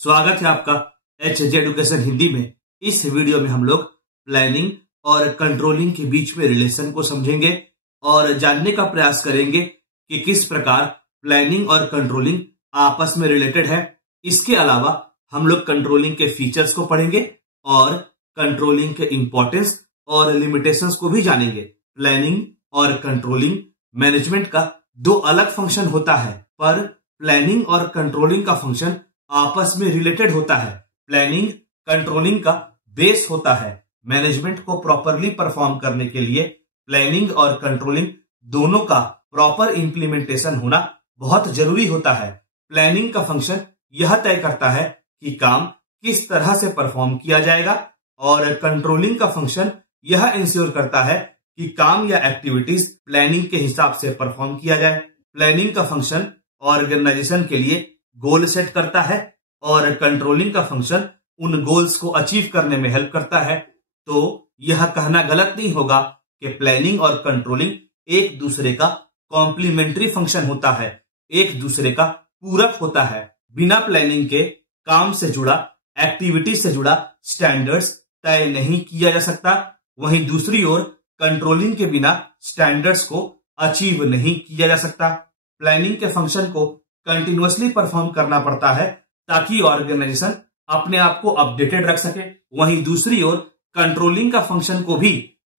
स्वागत है आपका HJ एडुकेशन हिंदी में। इस वीडियो में हम लोग प्लानिंग और कंट्रोलिंग के बीच में रिलेशन को समझेंगे और जानने का प्रयास करेंगे कि किस प्रकार प्लानिंग और कंट्रोलिंग आपस में रिलेटेड है। इसके अलावा हम लोग कंट्रोलिंग के फीचर्स को पढ़ेंगे और कंट्रोलिंग के इंपॉर्टेंस और लिमिटेशंस को भी जानेंगे। प्लानिंग और कंट्रोलिंग मैनेजमेंट का दो अलग फंक्शन होता है, पर प्लानिंग और कंट्रोलिंग का फंक्शन आपस में रिलेटेड होता है। प्लानिंग कंट्रोलिंग का बेस होता है। मैनेजमेंट को प्रॉपरली परफॉर्म करने के लिए प्लानिंग और कंट्रोलिंग दोनों का प्रॉपर इंप्लीमेंटेशन होना बहुत जरूरी होता है। प्लानिंग का फंक्शन यह तय करता है कि काम किस तरह से परफॉर्म किया जाएगा और कंट्रोलिंग का फंक्शन यह इंश्योर करता है कि काम या एक्टिविटीज प्लानिंग के हिसाब से परफॉर्म किया जाए। प्लानिंग का फंक्शन ऑर्गेनाइजेशन के लिए गोल सेट करता है और कंट्रोलिंग का फंक्शन उन गोल्स को अचीव करने में हेल्प करता है। तो यह कहना गलत नहीं होगा कि प्लानिंग और कंट्रोलिंग एक दूसरे का कॉम्प्लीमेंट्री फंक्शन होता है, एक दूसरे का पूरक होता है। बिना प्लानिंग के काम से जुड़ा, एक्टिविटी से जुड़ा स्टैंडर्ड्स तय नहीं किया जा सकता। वहीं दूसरी ओर कंट्रोलिंग के बिना स्टैंडर्ड्स को अचीव नहीं किया जा सकता। प्लानिंग के फंक्शन को कंटिन्यूअसली परफॉर्म करना पड़ता है ताकि ऑर्गेनाइजेशन अपने आप को अपडेटेड रख सके। वहीं दूसरी ओर कंट्रोलिंग का फंक्शन को भी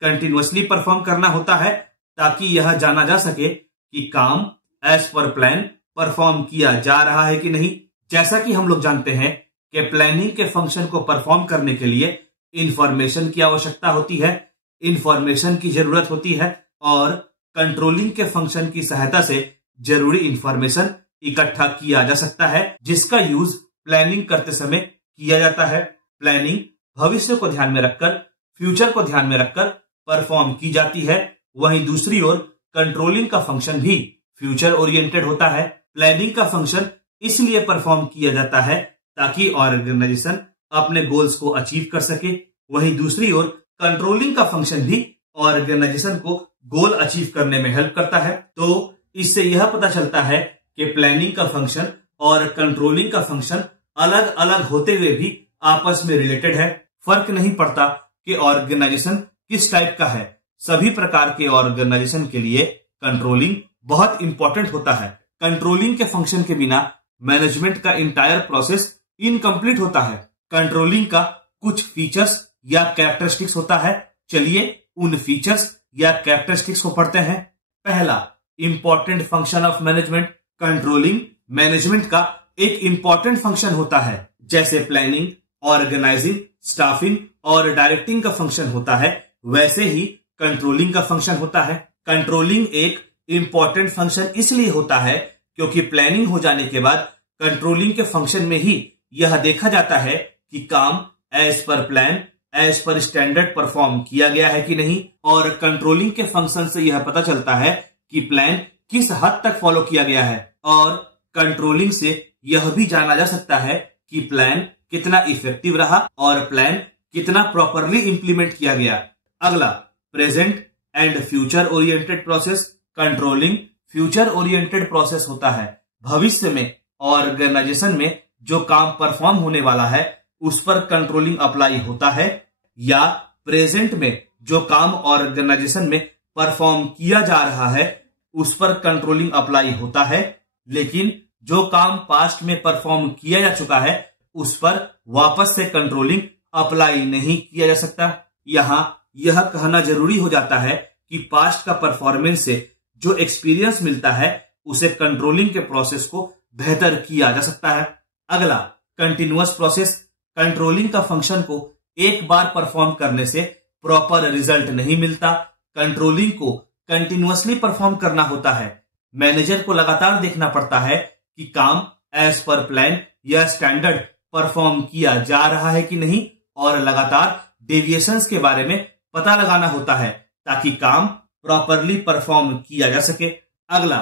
कंटिन्यूअसली परफॉर्म करना होता है ताकि यह जाना जा सके कि काम एज पर प्लान परफॉर्म किया जा रहा है कि नहीं। जैसा कि हम लोग जानते हैं कि प्लानिंग के फंक्शन को परफॉर्म करने के लिए इंफॉर्मेशन की आवश्यकता होती है, इंफॉर्मेशन की जरूरत होती है और कंट्रोलिंग के फंक्शन की सहायता से जरूरी इंफॉर्मेशन इकट्ठा किया जा सकता है, जिसका यूज प्लानिंग करते समय किया जाता है। प्लानिंग भविष्य को ध्यान में रखकर, फ्यूचर को ध्यान में रखकर परफॉर्म की जाती है। वहीं दूसरी ओर कंट्रोलिंग का फंक्शन भी फ्यूचर ओरिएंटेड होता है। प्लानिंग का फंक्शन इसलिए परफॉर्म किया जाता है ताकि ऑर्गेनाइजेशन अपने गोल्स को अचीव कर सके। वहीं दूसरी ओर कंट्रोलिंग का फंक्शन भी ऑर्गेनाइजेशन को गोल अचीव करने में हेल्प करता है। तो इससे यह पता चलता है कि प्लानिंग का फंक्शन और कंट्रोलिंग का फंक्शन अलग अलग होते हुए भी आपस में रिलेटेड है। फर्क नहीं पड़ता कि ऑर्गेनाइजेशन किस टाइप का है, सभी प्रकार के ऑर्गेनाइजेशन के लिए कंट्रोलिंग बहुत इंपॉर्टेंट होता है। कंट्रोलिंग के फंक्शन के बिना मैनेजमेंट का इंटायर प्रोसेस इनकम्प्लीट होता है। कंट्रोलिंग का कुछ फीचर्स या कैरेक्टरिस्टिक्स होता है। चलिए उन फीचर्स या कैरेक्टरिस्टिक्स को पढ़ते हैं। पहला, important function of management. Controlling management का एक इंपॉर्टेंट फंक्शन होता है। जैसे प्लानिंग, ऑर्गेनाइजिंग, स्टाफिंग और डायरेक्टिंग का फंक्शन होता है, वैसे ही कंट्रोलिंग का फंक्शन होता है। कंट्रोलिंग एक इंपॉर्टेंट फंक्शन इसलिए होता है क्योंकि प्लानिंग हो जाने के बाद कंट्रोलिंग के फंक्शन में ही यह देखा जाता है कि काम as per plan, as per standard perform किया गया है कि नहीं। और कंट्रोलिंग के फंक्शन से यह पता चलता है कि प्लान किस हद तक फॉलो किया गया है और कंट्रोलिंग से यह भी जाना जा सकता है कि प्लान कितना इफेक्टिव रहा और प्लान कितना प्रॉपरली इंप्लीमेंट किया गया। अगला, present and future oriented process. Controlling future oriented process होता है। भविष्य में ऑर्गेनाइजेशन में जो काम परफॉर्म होने वाला है उस पर कंट्रोलिंग अप्लाई होता है, या प्रेजेंट में जो काम ऑर्गेनाइजेशन में परफॉर्म किया जा रहा है उस पर कंट्रोलिंग अप्लाई होता है। लेकिन जो काम पास्ट में परफॉर्म किया जा चुका है उस पर वापस से कंट्रोलिंग अप्लाई नहीं किया जा सकता। यहां यह कहना जरूरी हो जाता है कि पास्ट का परफॉर्मेंस से जो एक्सपीरियंस मिलता है उसे कंट्रोलिंग के प्रोसेस को बेहतर किया जा सकता है। अगला, कंटिन्यूअस प्रोसेस। कंट्रोलिंग का फंक्शन को एक बार परफॉर्म करने से प्रॉपर रिजल्ट नहीं मिलता। कंट्रोलिंग को कंटिन्यूअसली परफॉर्म करना होता है। मैनेजर को लगातार देखना पड़ता है कि काम एज पर प्लान या स्टैंडर्ड परफॉर्म किया जा रहा है कि नहीं और लगातार डेविएशंस के बारे में पता लगाना होता है ताकि काम प्रॉपरली परफॉर्म किया जा सके। अगला,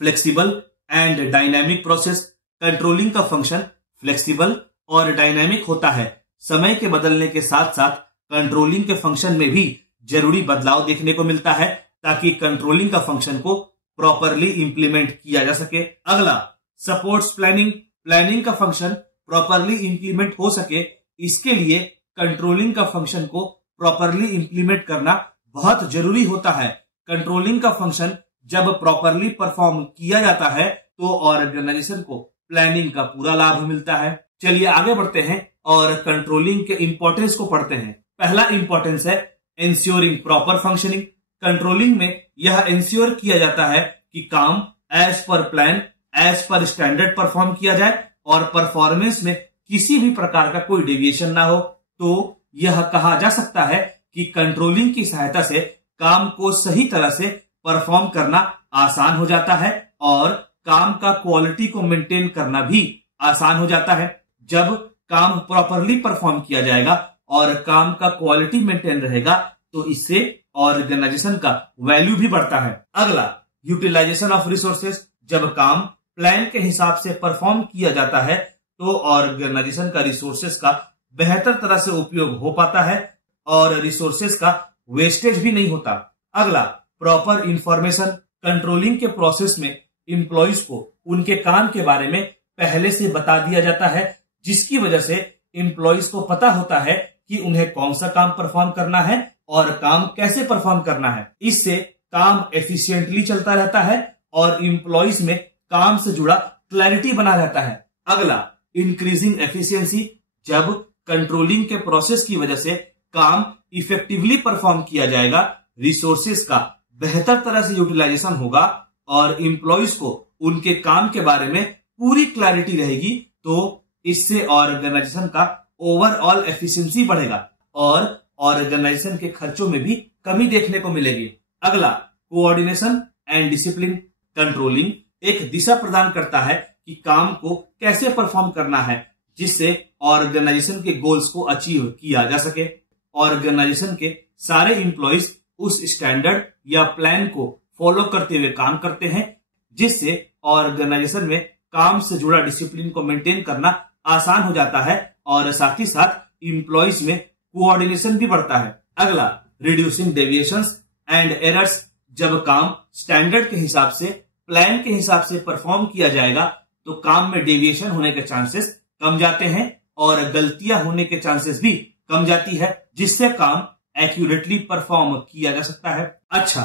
flexible and dynamic process. Controlling का फंक्शन फ्लेक्सिबल और डायनामिक होता है। समय के बदलने के साथ साथ कंट्रोलिंग के फंक्शन में भी जरूरी बदलाव देखने को मिलता है ताकि कंट्रोलिंग का फंक्शन को प्रॉपरली इंप्लीमेंट किया जा सके। अगला, सपोर्ट्स प्लानिंग। प्लानिंग का फंक्शन प्रॉपरली इंप्लीमेंट हो सके, इसके लिए कंट्रोलिंग का फंक्शन को प्रॉपरली इंप्लीमेंट करना बहुत जरूरी होता है। कंट्रोलिंग का फंक्शन जब प्रॉपरली परफॉर्म किया जाता है तो ऑर्गेनाइजेशन को प्लानिंग का पूरा लाभ मिलता है। चलिए आगे बढ़ते हैं और कंट्रोलिंग के इंपॉर्टेंस को पढ़ते हैं। पहला इंपॉर्टेंस है इंश्योरिंग प्रॉपर फंक्शनिंग। कंट्रोलिंग में यह इंश्योर किया जाता है कि काम as per plan, as per standard perform किया जाए और परफॉर्मेंस में किसी भी प्रकार का कोई डेविएशन ना हो। तो यह कहा जा सकता है कि कंट्रोलिंग की सहायता से काम को सही तरह से परफॉर्म करना आसान हो जाता है और काम का क्वालिटी को मेंटेन करना भी आसान हो जाता है। जब काम प्रॉपरली परफॉर्म किया जाएगा और काम का क्वालिटी मेंटेन रहेगा तो इससे ऑर्गेनाइजेशन का वैल्यू भी बढ़ता है। अगला, यूटिलाइजेशन ऑफ रिसोर्सेज। जब काम प्लान के हिसाब से परफॉर्म किया जाता है तो ऑर्गेनाइजेशन का रिसोर्सेज का बेहतर तरह से उपयोग हो पाता है और रिसोर्सेज का वेस्टेज भी नहीं होता। अगला, प्रॉपर इंफॉर्मेशन। कंट्रोलिंग के प्रोसेस में इंप्लॉइज को उनके काम के बारे में पहले से बता दिया जाता है, जिसकी वजह से इंप्लॉइज को पता होता है कि उन्हें कौन सा काम परफॉर्म करना है और काम कैसे परफॉर्म करना है। इससे काम एफिशिएंटली चलता रहता है और इंप्लॉइज में काम से जुड़ा क्लैरिटी बना रहता है। अगला, इंक्रीजिंग एफिशिएंसी। जब कंट्रोलिंग के प्रोसेस की वजह से काम इफेक्टिवली परफॉर्म किया जाएगा, रिसोर्सेज का बेहतर तरह से यूटिलाइजेशन होगा और इंप्लॉइज को उनके काम के बारे में पूरी क्लैरिटी रहेगी, तो इससे ऑर्गेनाइजेशन का ओवरऑल एफिशिएंसी बढ़ेगा और ऑर्गेनाइजेशन के खर्चों में भी कमी देखने को मिलेगी। अगला, कोऑर्डिनेशन एंड डिसिप्लिन। कंट्रोलिंग एक दिशा प्रदान करता है कि काम को कैसे परफॉर्म करना है, जिससे ऑर्गेनाइजेशन के गोल्स को अचीव किया जा सके। ऑर्गेनाइजेशन के सारे इंप्लॉइज उस स्टैंडर्ड या प्लान को फॉलो करते हुए काम करते हैं, जिससे ऑर्गेनाइजेशन में काम से जुड़ा डिसिप्लिन को मेंटेन करना आसान हो जाता है और साथ ही साथ इंप्लॉइज में कोऑर्डिनेशन भी बढ़ता है। अगला, रिड्यूसिंग डेविएशंस एंड एरर्स। जब काम स्टैंडर्ड के हिसाब से, प्लान के हिसाब से परफॉर्म किया जाएगा तो काम में डेविएशन होने के चांसेस कम जाते हैं और गलतियां होने के चांसेस भी कम जाती है, जिससे काम एक्यूरेटली परफॉर्म किया जा सकता है। अच्छा,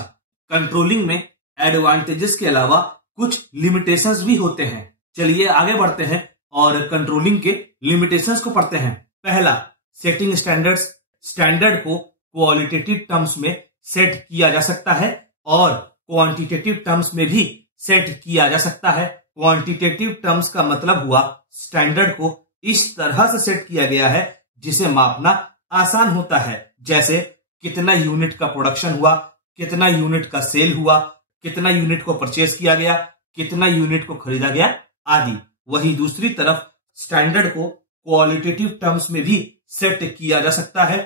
कंट्रोलिंग में एडवांटेजेस के अलावा कुछ लिमिटेशंस भी होते हैं। चलिए आगे बढ़ते हैं और कंट्रोलिंग के लिमिटेशंस को पढ़ते हैं। पहला, सेटिंग स्टैंडर्ड्स। स्टैंडर्ड को क्वालिटेटिव टर्म्स में सेट किया जा सकता है और क्वांटिटेटिव टर्म्स में भी सेट किया जा सकता है। क्वांटिटेटिव टर्म्स का मतलब हुआ स्टैंडर्ड को इस तरह से सेट किया गया है जिसे मापना आसान होता है, जैसे कितना यूनिट का प्रोडक्शन हुआ, कितना यूनिट का सेल हुआ, कितना यूनिट को परचेज किया गया, कितना यूनिट को खरीदा गया आदि। वही दूसरी तरफ स्टैंडर्ड को क्वालिटेटिव टर्म्स में भी सेट किया जा सकता है।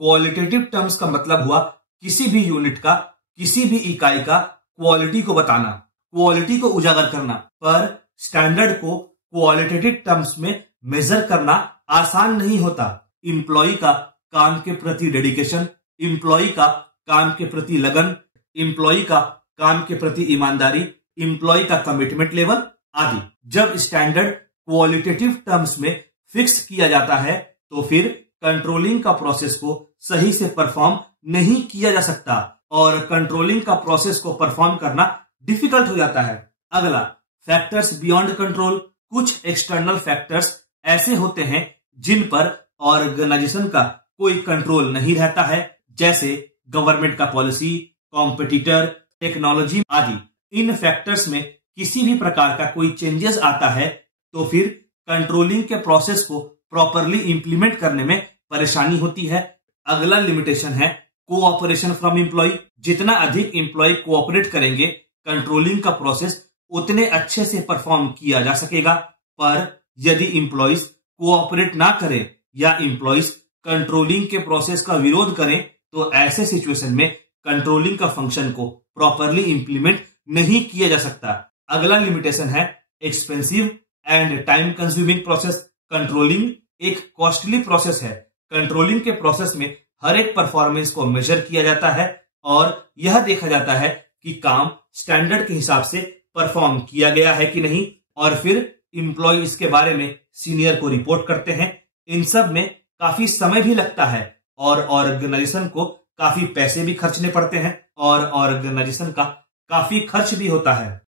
क्वालिटेटिव टर्म्स का मतलब हुआ किसी भी यूनिट का, किसी भी इकाई का क्वालिटी को बताना, क्वालिटी को उजागर करना। पर स्टैंडर्ड को क्वालिटेटिव टर्म्स में मेजर करना आसान नहीं होता। इंप्लॉय का काम के प्रति डेडिकेशन, इंप्लॉय का काम के प्रति लगन, इंप्लॉय का काम के प्रति ईमानदारी, इंप्लॉय का कमिटमेंट लेवल आदि जब स्टैंडर्ड क्वालिटेटिव टर्म्स में फिक्स किया जाता है तो फिर कंट्रोलिंग का प्रोसेस को सही से परफॉर्म नहीं किया जा सकता और कंट्रोलिंग का प्रोसेस को परफॉर्म करना डिफिकल्ट हो जाता है। अगला, फैक्टर्स बियॉन्ड कंट्रोल। कुछ एक्सटर्नल फैक्टर्स ऐसे होते हैं जिन पर ऑर्गेनाइजेशन का कोई कंट्रोल नहीं रहता है, जैसे गवर्नमेंट का पॉलिसी, कॉम्पिटिटर, टेक्नोलॉजी आदि। इन फैक्टर्स में किसी भी प्रकार का कोई चेंजेस आता है तो फिर कंट्रोलिंग के प्रोसेस को प्रॉपरली इंप्लीमेंट करने में परेशानी होती है। अगला लिमिटेशन है कोऑपरेशन फ्रॉम एम्प्लॉय। जितना अधिक एम्प्लॉय कोऑपरेट करेंगे, कंट्रोलिंग का प्रोसेस उतने अच्छे से परफॉर्म किया जा सकेगा। पर यदि एम्प्लॉयज कोऑपरेट ना करें या एम्प्लॉयज कंट्रोलिंग के प्रोसेस का विरोध करें तो ऐसे सिचुएशन में कंट्रोलिंग का फंक्शन को प्रॉपरली इंप्लीमेंट नहीं किया जा सकता। अगला लिमिटेशन है expensive and time consuming process. Controlling एक कॉस्टली प्रोसेस है। कंट्रोलिंग के प्रोसेस में हर एक परफॉर्मेंस को मेजर किया जाता है और यह देखा जाता है कि काम स्टैंडर्ड के हिसाब से परफॉर्म किया गया है कि नहीं, और फिर इम्प्लॉय इसके बारे में सीनियर को रिपोर्ट करते हैं। इन सब में काफी समय भी लगता है और ऑर्गेनाइजेशन को काफी पैसे भी खर्चने पड़ते हैं और ऑर्गेनाइजेशन का काफी खर्च भी होता है।